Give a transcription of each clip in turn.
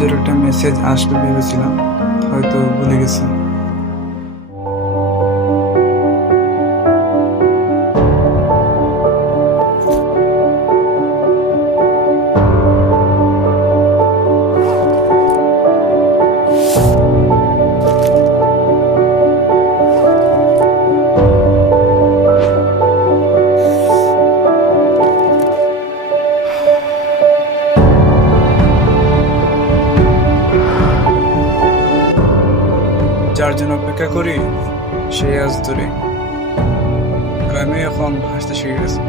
কাজের একটা মেসেজ আসবে ভেবেছিলাম, হয়তো ভুলে গেছি। যার জন্য অপেক্ষা করি সে আজ দূরে, আর আমি এখন হাসতে শিখে গেছি।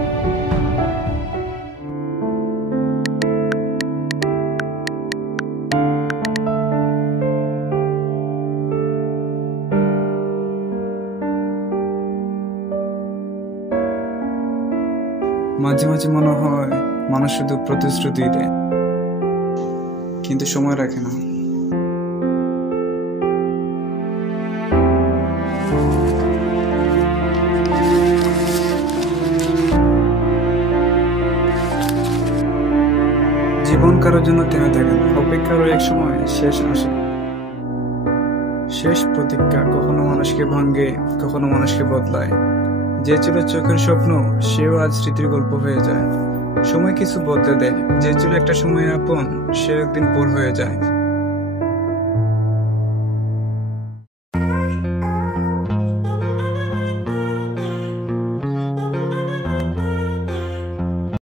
মাঝে মাঝে মনে হয় মানুষ শুধু প্রতিশ্রুতি দেয়, কিন্তু সময় রাখে না। জীবন কারোর জন্য থেমে থাকে না, অপেক্ষারও এক সময় শেষ আসে। শেষ প্রতীক্ষা কখনো মানুষকে ভাঙে, কখনো মানুষকে বদলায়। যে ছিল চোখের স্বপ্ন সেও আজ স্মৃতির গল্প হয়ে যায়। সময় কিছু বদলে দেয়, যে ছিল একটা সময় আপন সে একদিন পর হয়ে যায়।